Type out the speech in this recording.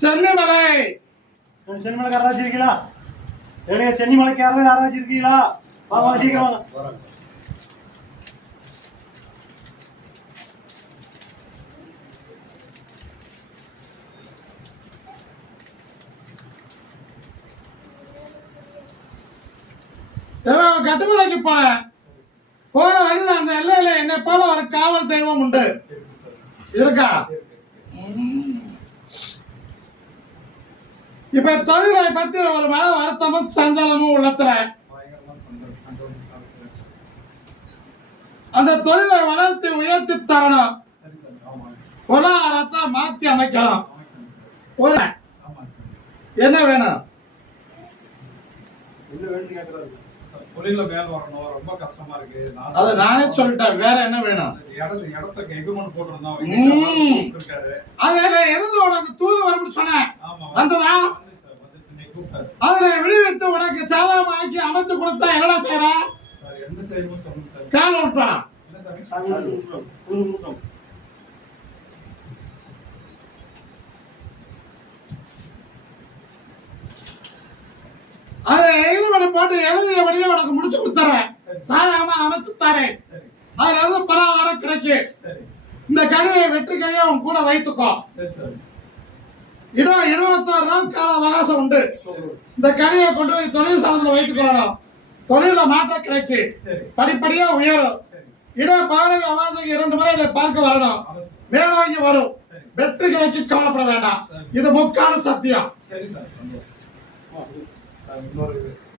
சென்னிமலை. சென்னிமலைக்கு யாராச்சும் இருக்கீங்களா ஏழைய சென்னிமலைக்கு யாராவது யாராச்சும் இருக்கீங்களா வாங்க வாங்க, சீக்கிரம் வாங்க கட்டுமலைக்கு போனேன் போற வழியில அந்த எல்லையில என்னை போல ஒரு காவல் தெய்வம் உண்டு. இருக்கா. இப்ப தொழிலை பத்தி ஒரு மன வருத்தமும் சஞ்சலமும் உள்ளத்துல. அந்த தொழிலை வளர்த்து உயர்த்தி தரணும். பொருளாதாரத்தை மாத்தி அமைக்கணும். என்ன வேணும்? அதை நானே சொல்லிட்டேன். வேற என்ன வேணும்? இடத்து இடத்துக்கு இருந்து உனக்கு தூது வரும்னு சொன்னேன். வந்ததா? அதுல விடுவித்து உனக்கு சாதகமாக்கி அமைத்து கொடுத்தா என்ன செய்யற கால் நிமிஷம். அதை எழுபடி போட்டு எழுதியபடியே உனக்கு முடிச்சு கொடுத்துறேன். சாதகமா அமைச்சு தரேன். சரி. அதுல இருந்து பராமரம் கிடைக்கும். சரி. இந்த கனியை வெற்றி கனியை உன் கூட வைத்துக்கோ. சரி சார். இடம் இருபத்தோரு நாள் கால அவகாசம் உண்டு. இந்த கனியை கொண்டு போய் தொழில் சாதனத்தில் வைத்துக்கொள்ளணும் தொழில மாற்றம் கிடைக்கும் சரி. படிப்படியா உயரும். இடம் பௌர்ணமி அமாவாசைக்கு இரண்டு முறை இதை பார்க்க வரணும். மேலோங்கி வரும். வெற்றி கிடைக்கு கவலைப்பட வேண்டாம். இது முக்கால சத்தியம்.